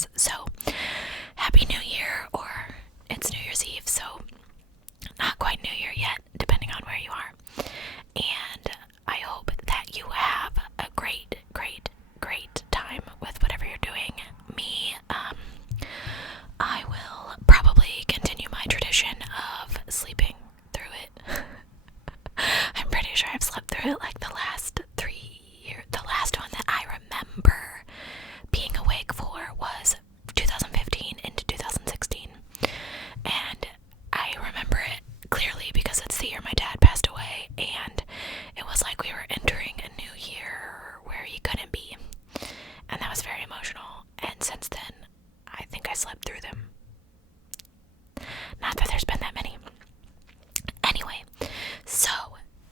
Christmas. So, Happy New Year, or it's New Year's Eve, so not quite New Year yet, depending on where you are. And I hope that you have a great, great, great time with whatever you're doing. Me, I will probably continue my tradition of sleeping through it. I'm pretty sure I've slept through it like the last 3 years. The last one that I remember being awake for was 2015 into 2016. And I remember it clearly because it's the year my dad passed away, and it was like we were entering a new year where he couldn't be. And that was very emotional. And since then, I think I slept through them. Not that there's been that many. Anyway, so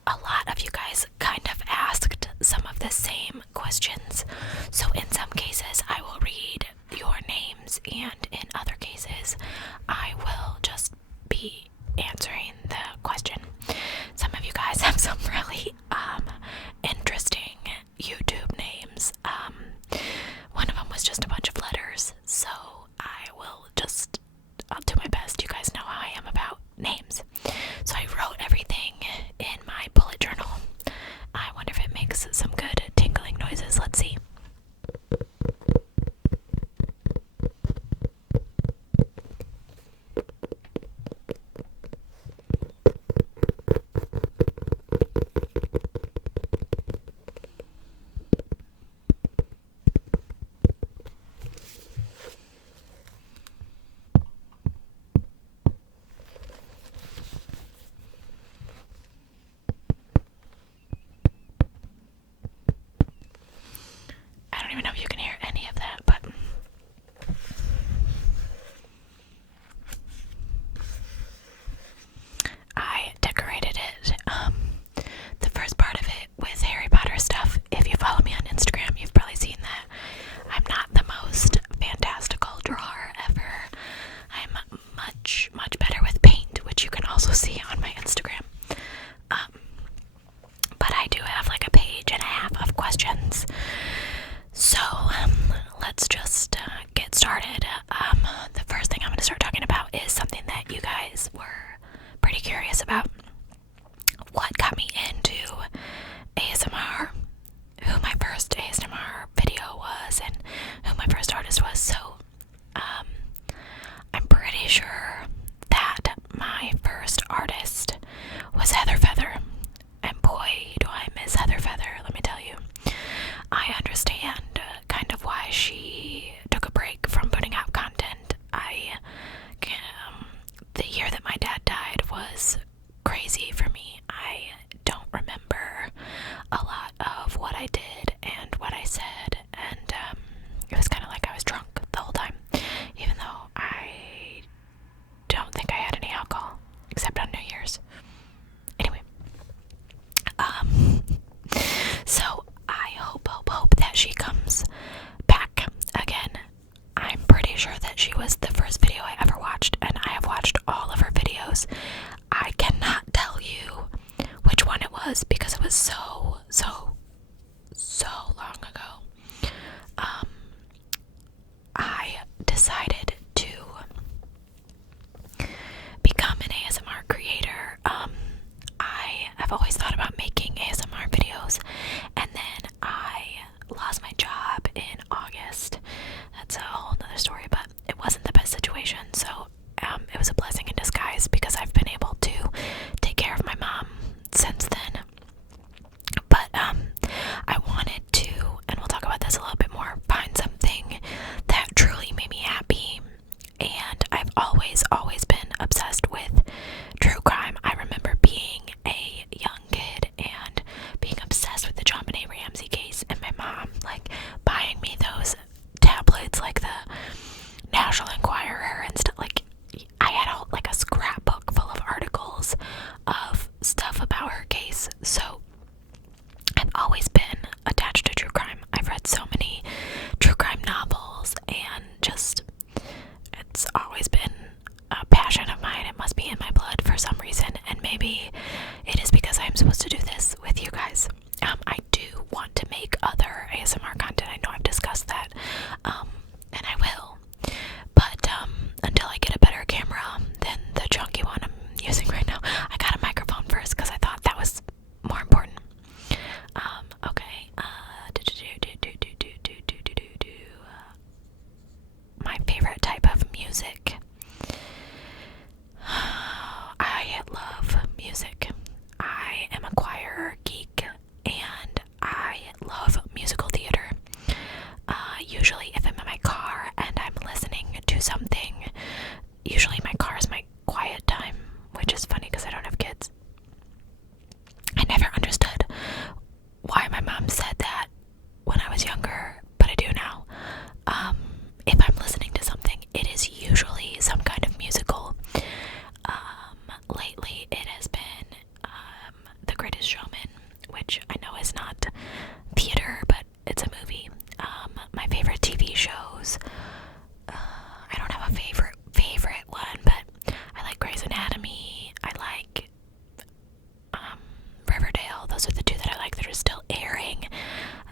a lot of you guys kind of asked some of the same questions. So in some cases, I will read your names, and in other cases, I will just be answering the question. Some of you guys have some really interesting YouTube names. One of them was just a bunch of letters, so I'll do my best. You guys know how I am about names. So I wrote everything in my bullet journal. I wonder if it makes some good tinkling noises. Let's see. I don't even know if you can hear any of that, but I decorated it, the first part of it with Harry Potter stuff. If you follow me on Instagram, you've probably seen that. I'm not the most fantastical drawer ever. I'm much, much better with paint, which you can also see on my Instagram. But I do have like a page and a half of questions. So usually if I'm in my car and I'm listening to something, usually my car is my quiet time, which is funny because I don't have kids. I never understood why my mom said that when I was younger, but I do now. If I'm listening to something, it is usually some kind of musical. Lately, it has been The Greatest Showman, which I know is not theater, but it's a movie. My favorite TV shows. I don't have a favorite one, but I like Grey's Anatomy. I like Riverdale. Those are the two that I like that are still airing.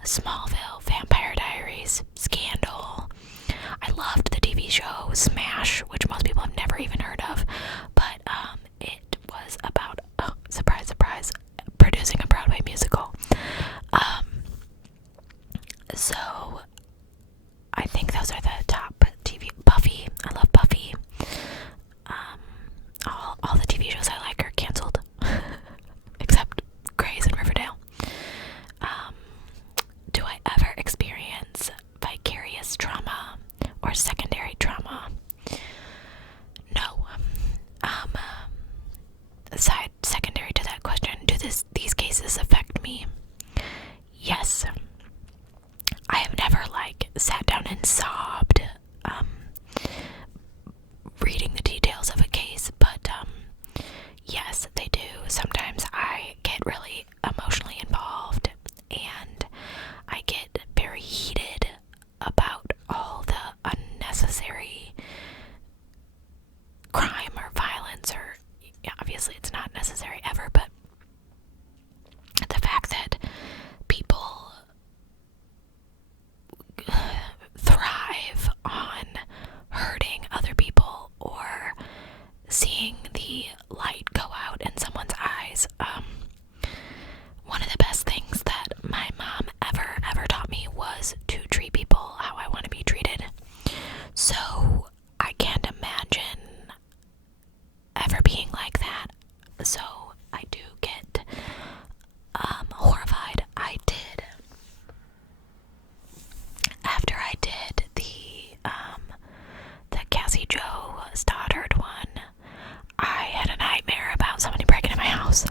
Smallville, Vampire Diaries, Scandal. I loved the TV show Smash, which most people have never even heard of, but it was about, surprise, surprise, producing a Broadway musical. So I think those are the top TV. Buffy, I love Buffy. All the TV shows I like are canceled, except Grey's and Riverdale. Do I ever experience vicarious trauma or secondary trauma? No. Secondary to that question, do these cases affect me? Yes. I have never sat down and sobbed reading the details of a case, but yes, they do. Sometimes I get really emotionally involved and I get very heated about all the unnecessary crime or violence, or obviously it's not necessary ever, but the fact that people thrive on hurting other people or seeing the light go out in someone's eyes. One of the best things that my mom ever taught me was to treat people how I want to be treated. So I can't imagine ever being like that. So I do get horrified. After I did the Cassie Jo Stoddard one, I had a nightmare about somebody breaking in my house.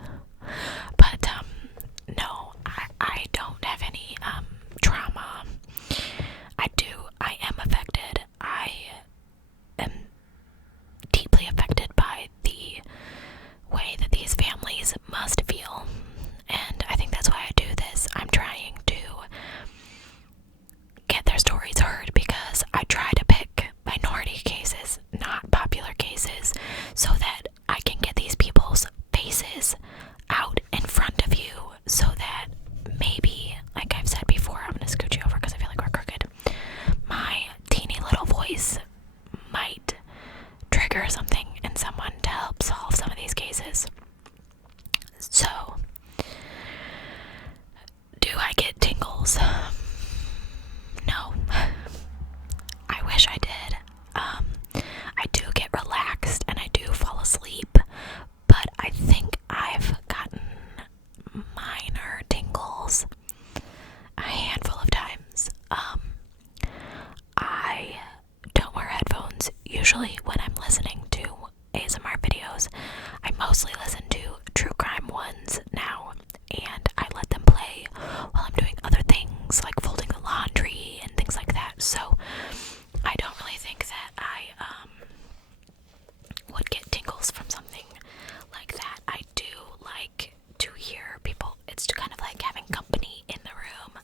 But no, I don't have any trauma. I am affected. I am deeply affected by the way that these families must feel. And I think that's why I do this. I'm trying to get their stories heard because I try to pick minority cases, not popular cases, so that I can get these people's faces out in front of you, so that maybe, like I've said before, I'm gonna scoot you over because I feel like we're crooked, my teeny little voice might trigger something in someone to help solve some of these cases. So, do I get tingles? No. I wish I did. I do get relaxed and I do fall asleep, but I think I've gotten minor tingles a handful of times. I don't wear headphones usually when I'm listening to ASMR videos. I mostly listen to true crime ones now, and I let them play while I'm doing other things like folding the laundry and things like that. So I don't really think that I would get tingles from something like that. I do like to hear people. It's kind of like having company in the room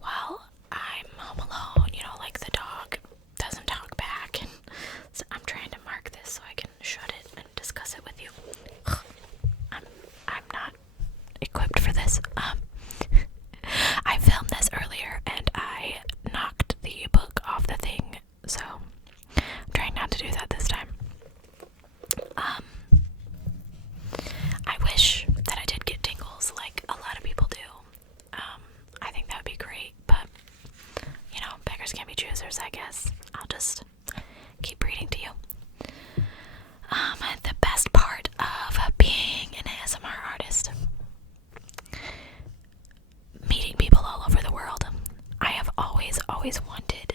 while I'm home alone, like the dog doesn't talk back, and so I'm trying to mark this so I can shut it and discuss it with you. I'm not equipped for this. I filmed this earlier and I knocked the book off the thing, so I'm trying not to do that this time. I wish that I did get tingles like a lot of people do. I think that would be great, but beggars can't be choosers, I guess. I'll just keep reading to you. The best part of being an ASMR artist: meeting people all over the world. I have always wanted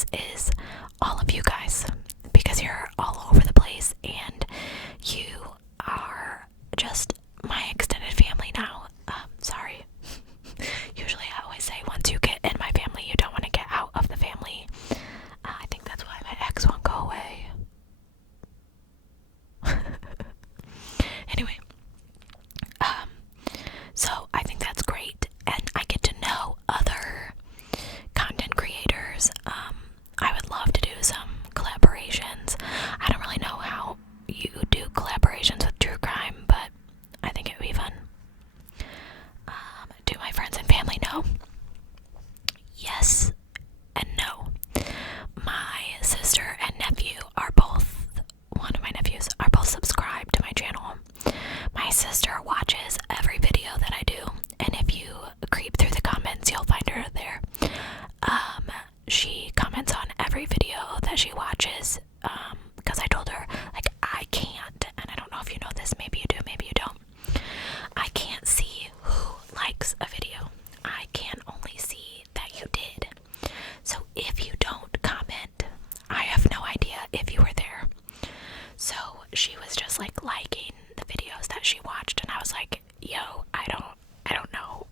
this is all of you guys, because you're all over the place and you are just my extended family now. Sorry. Usually I always say once you get in my family, you don't want to get out of the family. I think that's why my ex won't go away. Anyway, so I think that's great, and I get to know other content creators. I would love to do some collaborations. I don't really know how you do collaborations with true crime, but I think it would be fun. Do my friends and family know? Yes and no. My sister and nephew are both, one of my nephews, are both subscribed to my channel. My sister watches every video that I do, and if you creep through the comments, you'll find her there. She comments on every video that she watches, because I told her, like, I can't, and I don't know if you know this, maybe you do, maybe you don't. I can't see who likes a video. I can only see that you did. So if you don't comment, I have no idea if you were there. So she was just like liking the videos that she watched, and I was like, yo, I don't know.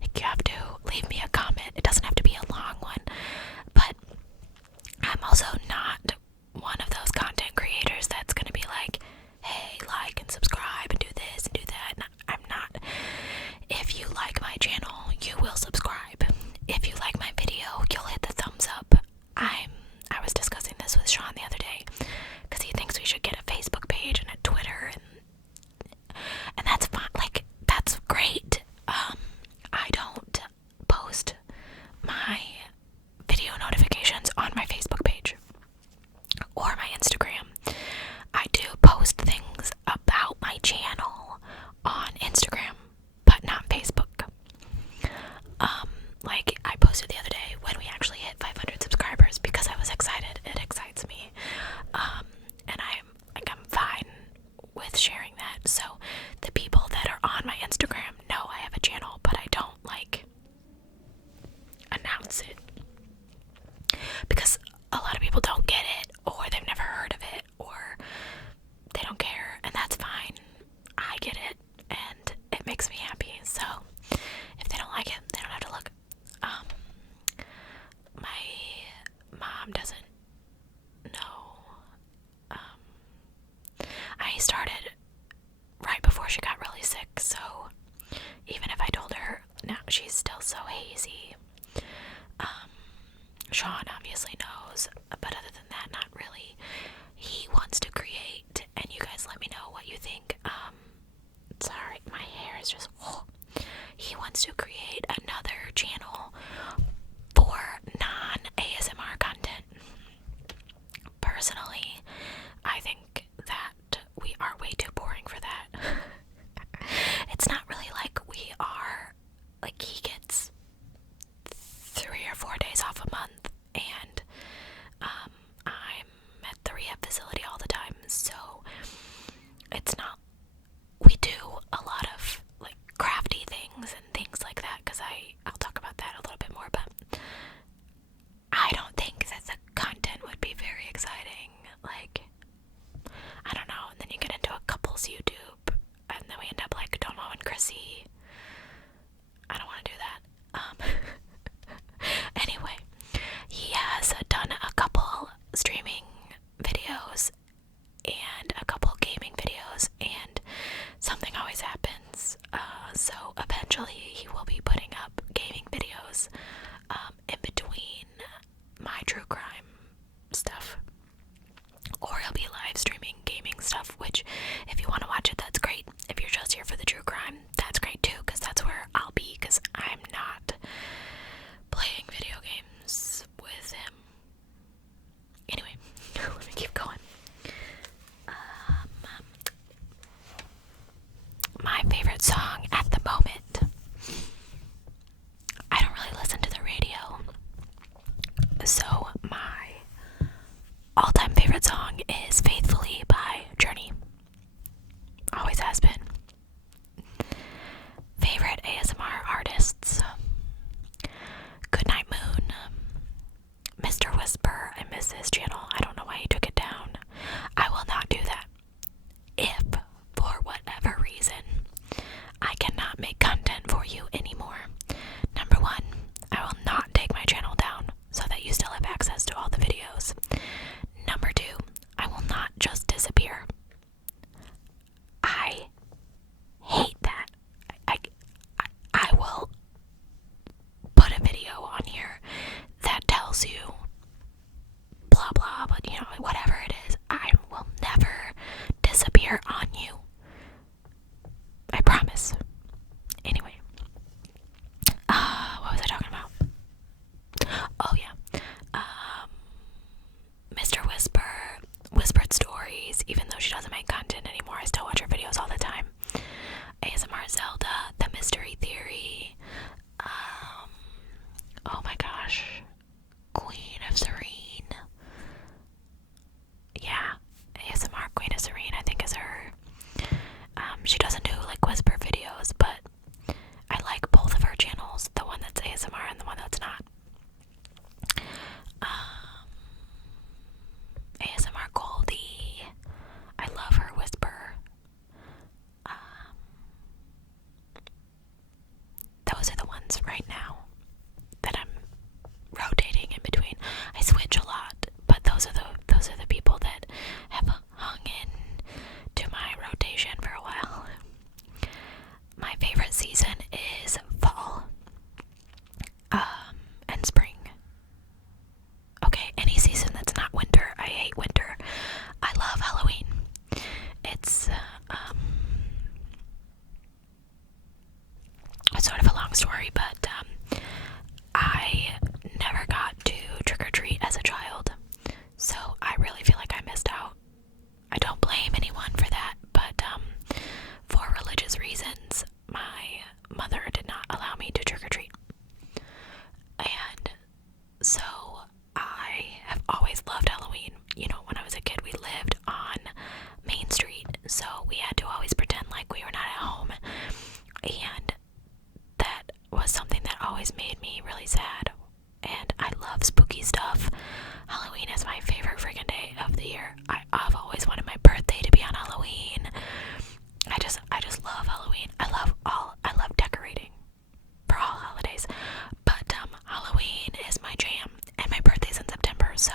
Like, you have to leave me a comment. It doesn't have to be a long one. But I'm also not one of those content creators that's gonna be like, hey, like and subscribe and do this and do that. And I'm not. If you like my channel, you will subscribe. If you like my video, you'll hit the thumbs up. I was discussing this with Sean the other day, because he thinks we should get a Facebook page and a Twitter, and that's fine. Like, that's great. I don't post my video notifications on my Facebook page or my Instagram. I do post things about my channel on Instagram, but not Facebook. Like, I posted the other day when we actually hit 500 subscribers, because I was excited. It excites me. And I'm fine with sharing that. So the people that are on my Instagram know I have a channel, but I don't, like, announce it, because a lot of people don't get it, or they've never heard of it, or they don't care, and that's fine. I get it, and it makes me happy. So if they don't like it, they don't have to look. My mom doesn't know. I started right before she got really sick, so even if I told her, now she's still so hazy. Sean obviously knows, but other than that, not really. He wants to create, and you guys let me know what you think. Sorry, my hair is just, he wants to create another channel for non-ASMR content. Personally, I think that we are way too boring for that. It's not really like we are, like, he gets 3 or 4 days off a month, and I'm at the rehab facility all the time, so it's not, we do a lot of, like, crafty things and things like that, because I'll talk about that a little bit more, but I don't think that the content would be very exciting. Like, I don't know, and then you get into a couples YouTube, and then we end up like Domo and Chrissy. I don't want to do that. Anyway, he has done a couple streaming videos and a couple gaming videos, and something always happens. So eventually he will be putting up gaming videos in between my true crime stuff, or he'll be live streaming gaming stuff, which if you want to watch it, that's great. If you're just here for the true crime, that's great too, because that's where I'll be, because I'm not playing video games with him. Anyway, let me keep going. My favorite song at the moment, I don't really listen to the radio, so my always loved Halloween. You know, when I was a kid, we lived on Main Street, so we had to always pretend like we were not at home. And that was something that always made me really sad. And I love spooky stuff. Halloween is my favorite freaking day of the year. I've always wanted my birthday to be on Halloween. I just love Halloween. I love decorating for all holidays. But Halloween is my jam, and my birthday's in September, so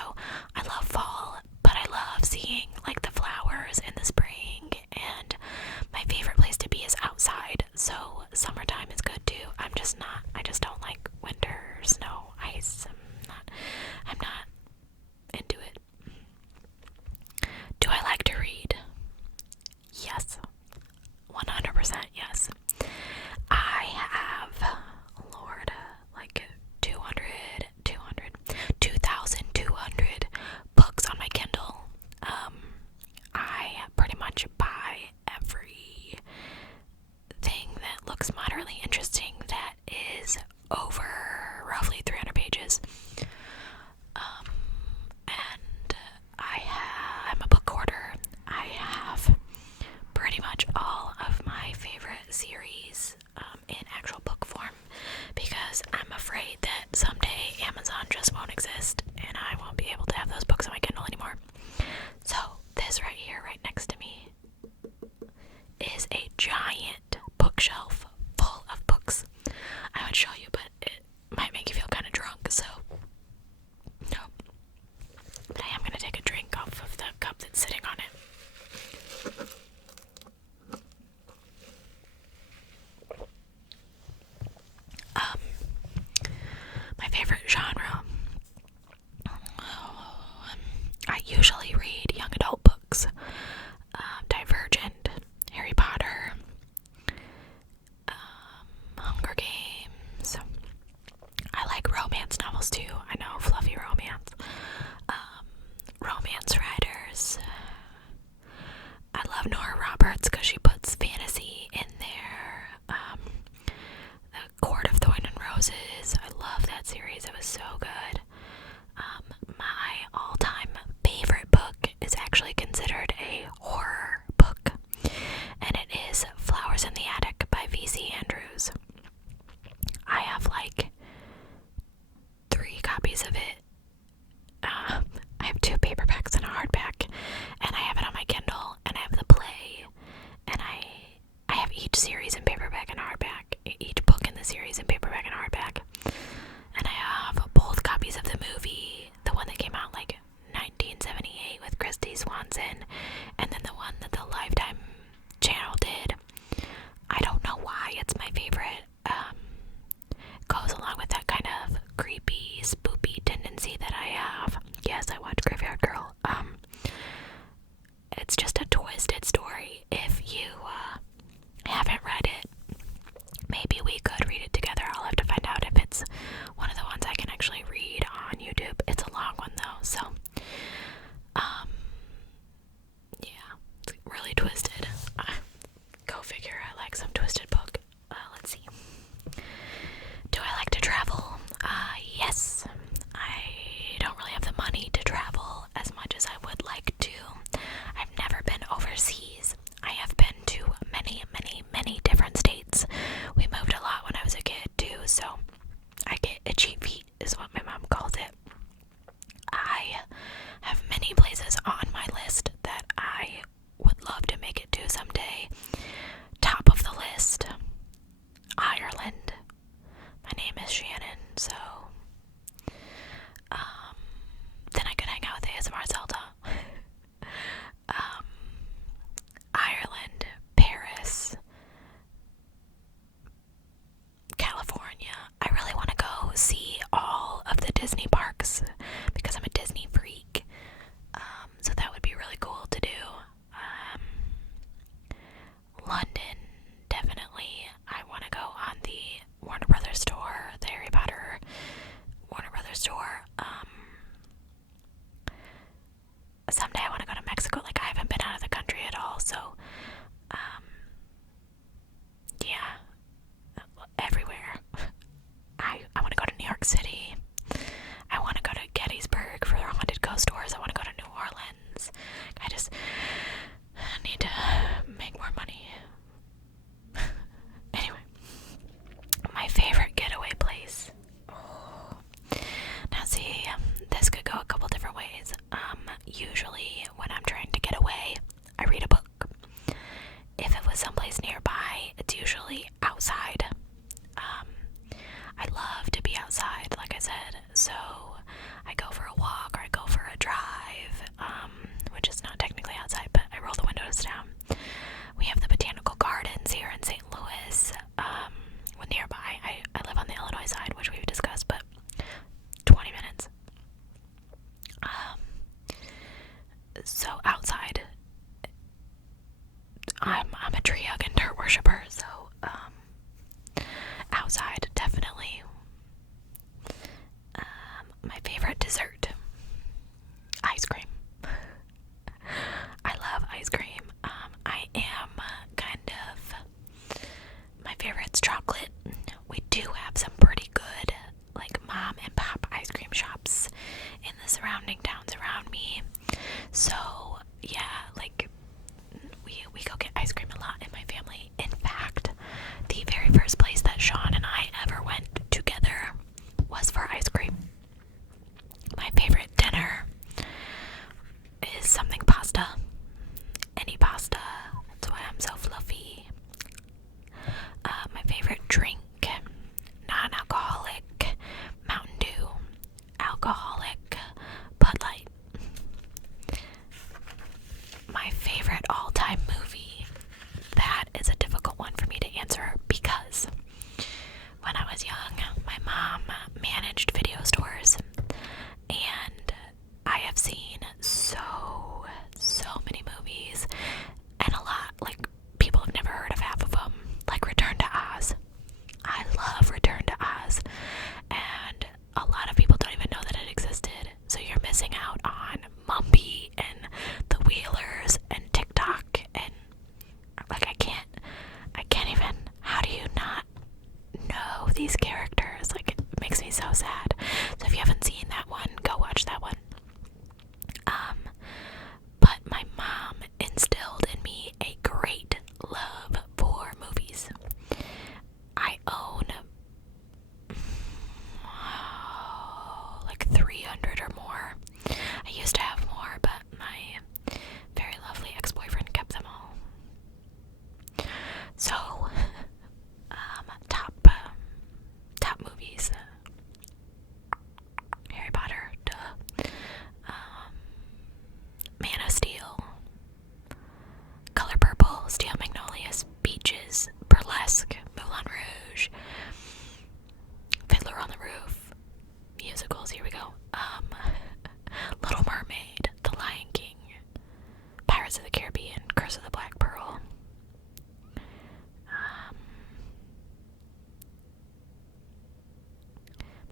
I love fall, but I love seeing like the flowers in the spring, and my favorite place to be is outside. So summertime is good too. I just don't like winter, snow, ice. I'm not into it. Do I like to read? Yes. 100% yes. I have, Lord, like 2,200 books on my Kindle. I pretty much buy every thing that looks moderately interesting that is over roughly 300 pages. And I'm a book hoarder. I have pretty much all of my favorite series in actual book form, because I'm afraid that someday Amazon just won't exist and I won't be able to have those books on my Kindle anymore. So this right here, right next to me, is a giant bookshelf full of books. I would show you, but it might make you feel kind of drunk, so no. But I am going to take a drink off of the cup that's sitting on it. My favorite genre. I usually read young adult books. Divergent, Harry Potter, Hunger Games. I like romance novels too. I know, fluffy romance. Romance writers. I love Nora Roberts because she puts fantasy in there. The Court of Thorn and Roses. I love that series. It was so good. My all-time favorite book is actually considered a horror book, and it is Flowers in the Attic by V.C. Andrews. I have like 3 copies of it. I have 2 paperbacks and a hardback, and I have it on my Kindle, and I have the play, and I have each series in paperback and hardback, each book in the series in paperback and hardback, and I have both copies of the movie, the one that came out like 1978 with Christy Swanson, and then the one that the Lifetime channel did. I don't know why it's my favorite. Goes along with that kind of creepy, spoopy tendency that I have. Yes, I watch Graveyard Girl. It's just a twisted story. If you haven't read it, maybe we could read it together. I'll have to find out if it's one of the ones I can actually read on YouTube. It's a long one though, so yeah, it's really twisted. Go figure. I like some twisted book. Let's see. Do I like to travel? Yes. I don't really have the money to travel. So outside, I'm a tree hug and dirt worshiper, so outside definitely. My favorite dessert, ice cream. I love ice cream. I am kind of, my favorite's chocolate. We do have some pretty good, like, mom and pop ice cream shops in the surrounding towns around me. So yeah, like, we go get ice cream a lot in my family. In fact, the very first place that Sean and I ever went together was for ice cream. My favorite dinner is something pasta. Any pasta. That's why I'm so fluffy. My favorite drink, non-alcoholic, Mountain Dew, alcoholic, Bud Light. My favorite all-time movie, that is a difficult one for me to answer because when I was young, my mom managed video stores, and I have seen so many movies, and a lot, like, people have never heard of half of them, like Return to Oz. I love Return to Oz, and a lot of people don't even know that it existed, so you're missing out on Mumpy and the Wheelers and TikTok, and, like, I can't even, how do you not know these characters? Like, it makes me so sad. So if you haven't seen that one, go watch that one. But my mom instilled in me a great love for movies. I own like 300 or more. I used to have more, but my very lovely ex-boyfriend kept them all. So, top movies. Harry Potter, duh. Man of Steel, Color Purple, Steel Magnolias, Beaches, Burlesque, Moulin Rouge, Fiddler on the Roof, musicals, here we go. Little Mermaid, The Lion King, Pirates of the Caribbean, Curse of the Black Pearl. I'm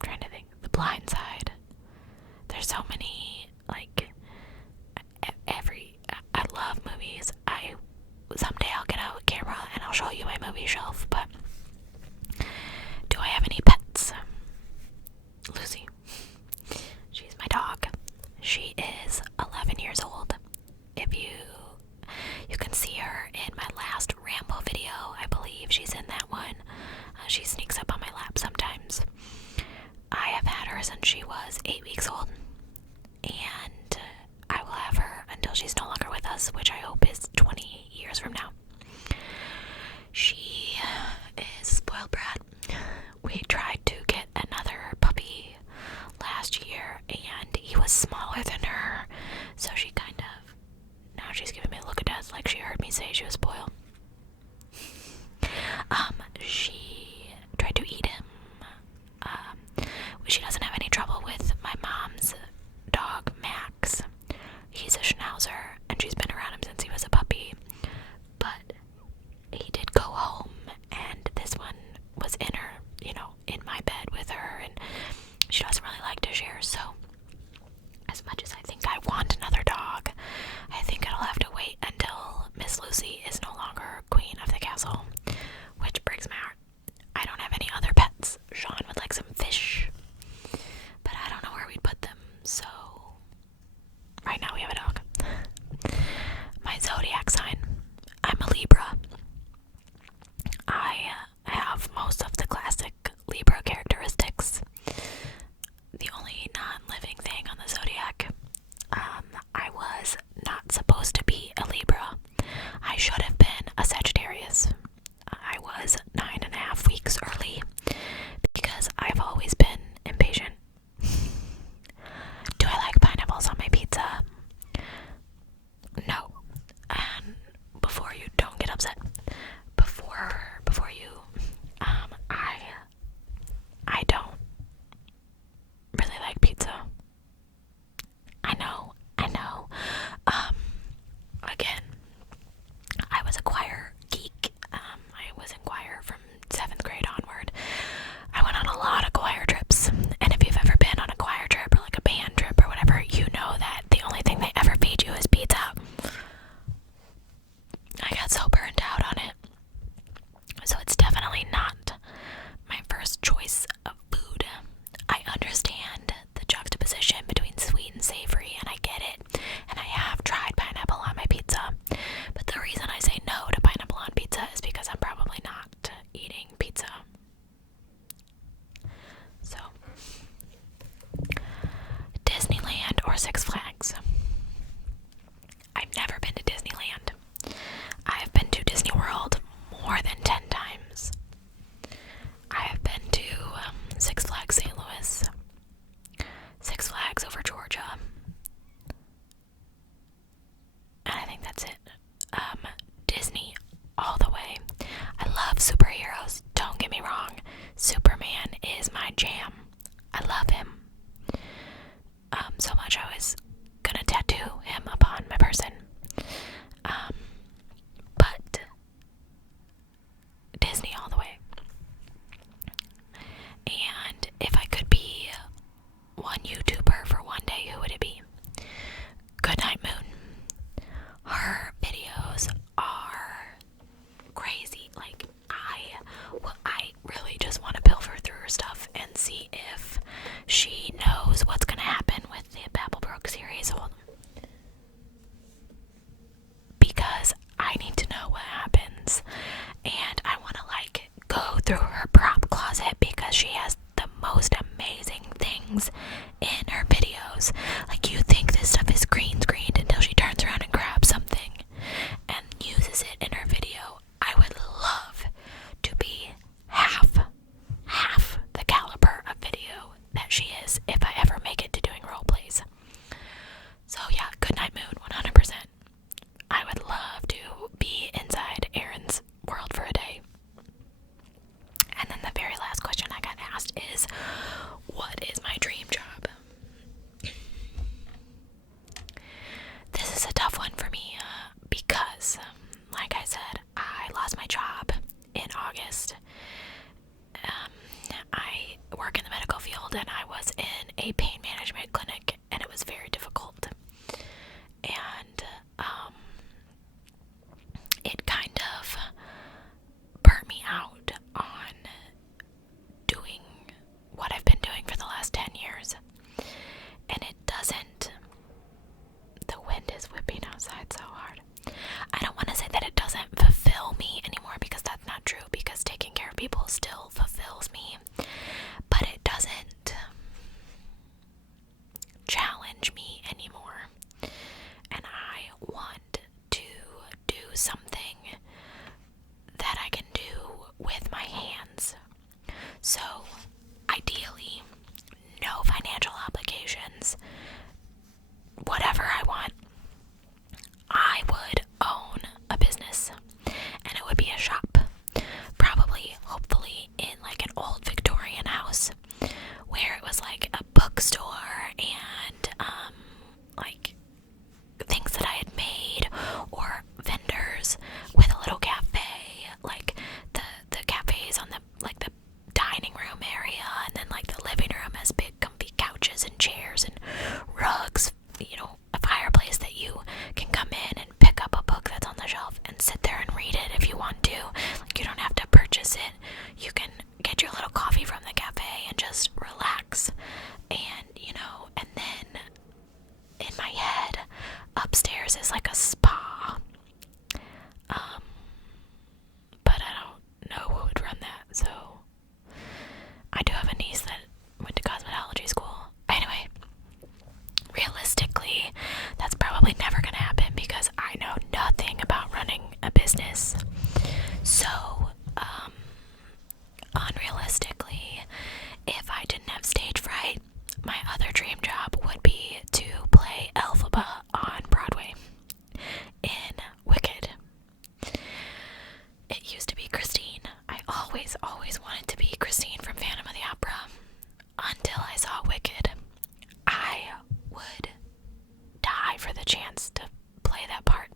trying to think. The Blind Side. There's so many, like, I love movies. Someday I'll get out a camera and I'll show you my movie shelf, but do I have any pets? Lucy. She's my dog. She is 11 years old. If you can see her in my last Rambo video, I believe she's in that one. She sneaks up on my lap sometimes. I have had her since she was 8 weeks old, and I will have her until she's no longer with us, which I hope is 20 years from now. She is a spoiled brat. We tried to get another puppy last year, and he was smaller than her, so she kind of, now she's giving me a look of death like she heard me say she was spoiled. She tried to eat him. She doesn't have any trouble with my mom's dog, Max. He's a Schnauzer, and she's been around him since he was a puppy. But he did go home, and this one was in her, in my bed with her, and she doesn't really like to share. So, as much as I think I want another dog, I think it'll have to wait until Miss Lucy is no longer queen of the castle, which breaks my heart. I don't have any other pets. Sean would like some fish, but I don't know where we'd put them, so right now we have a dog. My zodiac sign, I'm a Libra. I have most of the classic Libra characteristics. The only non-living thing on the zodiac, I was not supposed to be a Libra. I should have been a Sagittarius. I was 9.5 weeks early because I've always been impatient. Do I like pineapples on my pizza? No. And in my head, upstairs is like a spa. But I don't know who would run that, so I do have a niece that went to cosmetology school. Anyway, realistically, that's probably never gonna happen because I know nothing about running a business. So, unrealistically, if I didn't have stage fright, my other dream job would be to play Elphaba on Broadway in Wicked. It used to be Christine. I always wanted to be Christine from Phantom of the Opera until I saw Wicked. I would die for the chance to play that part.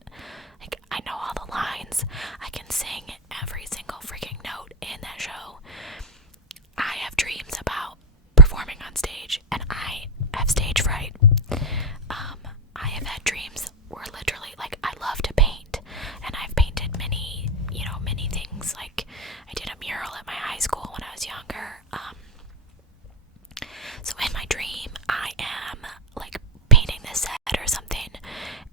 Like, I know all the lines. I can sing every single freaking note in that show. I have dreams about performing on stage, and I have stage fright. I have had dreams where literally, like, I love to paint, and I've painted many things. Like, I did a mural at my high school when I was younger. So in my dream, I am like painting this set or something,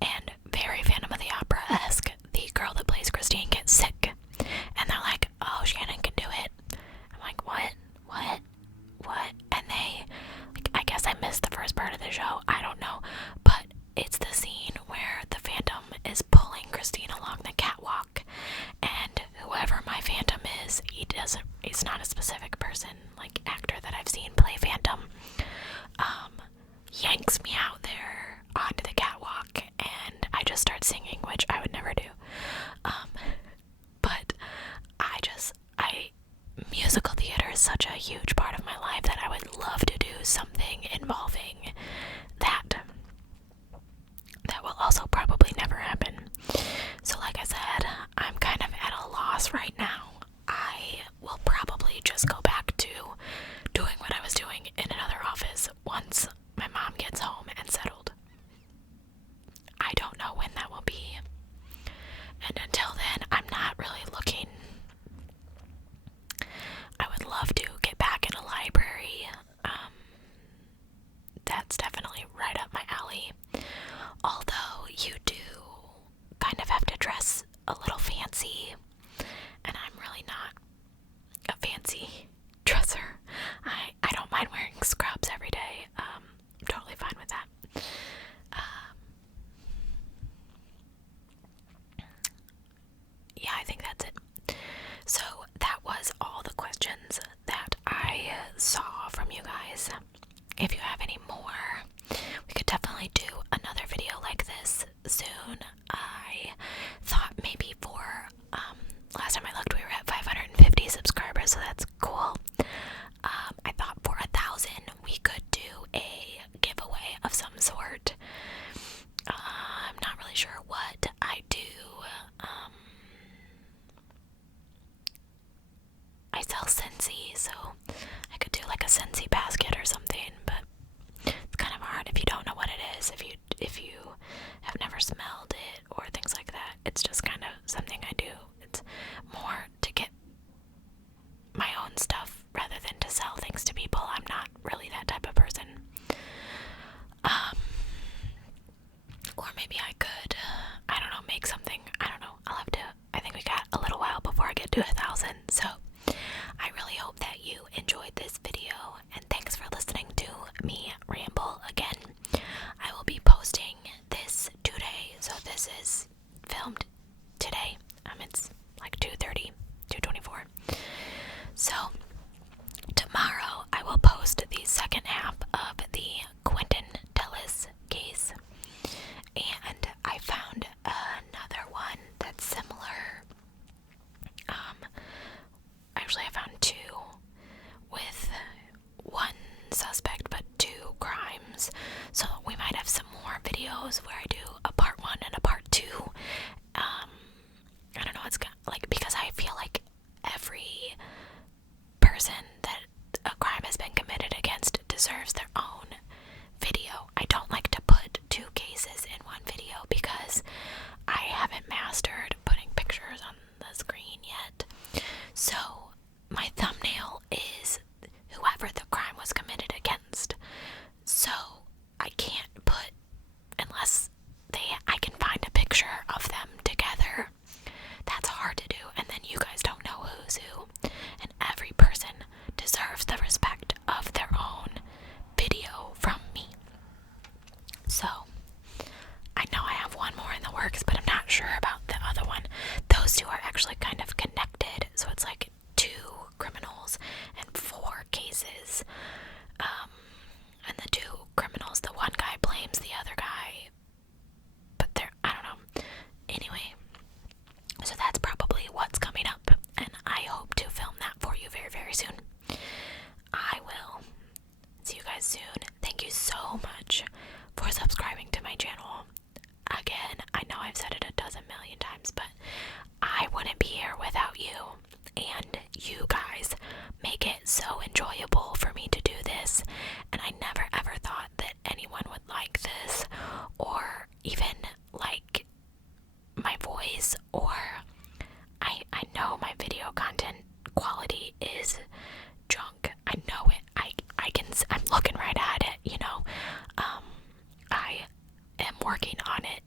and very Phantom of the Opera-esque, the girl that plays Christine gets sick, and they're like, "Oh, Shannon can do it." I'm like, what? And they, like, I guess I missed the first part of the show. I don't know, but it's the scene where the Phantom is pulling Christine along the catwalk, and whoever my Phantom is, he's not a specific person, like actor that I've seen play Phantom, yanks me out there onto the catwalk, and I just start singing, which I would never do. But musical theater is such a huge part of my life that I would love to do something involving that. That will also probably never happen. So like I said, I'm kind of at a loss right now. I will probably just go back to doing what I was doing in another office once my mom gets home and settled. I don't know when that will be. And until then, I'm not really looking. I would love to get back in a library. That's definitely right up my alley. Although you do kind of have to dress a little fancy, and I'm really not a fancy dresser. I don't mind wearing scrubs every day. I'm totally fine with that. Yeah, I think that's it. So that was all the questions that I saw from you guys. If you have any more, we could definitely do another video like this soon. I thought maybe for, last time I looked, we were at 550 subscribers, so that's cool. I thought for 1,000 we could do a giveaway of some sort. I'm not really sure what I do. I sell Scentsy, so I could do like a Scentsy basket or something, but it's kind of hard if you don't know what it is, if you have never smelled it or things like that. It's just kind of something I do. It's more to get my own stuff rather than to sell things to people. I'm not really that type of person. Or maybe I could, I don't know, make something. I don't know. I'll have to. I think we got a little while before I get to 1,000. So I really hope that you enjoyed this video, and thanks for listening to me ramble again. I will be posting this today, so this is filmed today. It's like 2:30, 2:24. So tomorrow I will post the second half of the Quentin Tellis case, and I found another one that's similar. Actually, I found two with one suspect but two crimes, so we might have some more videos where I do a part 1 and a part 2. I don't know, it's like, because I feel like every person that a crime has been committed against deserves their own video. I don't like to put two cases in one video because I haven't mastered putting pictures on the screen yet. So my thumbnail is whoever the crime was committed against. So I can't put sure about the other one. Those two are actually kind of connected, so it's like 2 criminals and 4 cases. And the 2 criminals, the one guy blames the other guy, but I don't know. Anyway, so that's probably what's coming up, and I hope to film that for you very, very soon. I will see you guys soon. Thank you so much for subscribing to my channel. Again, I know I've said it a dozen million times, but I wouldn't be here without you, and you guys make it so enjoyable for me to do this, and I never ever thought that anyone would like this, or even like my voice, or I know my video content quality is junk. I know it. I'm looking right at it, I am working on it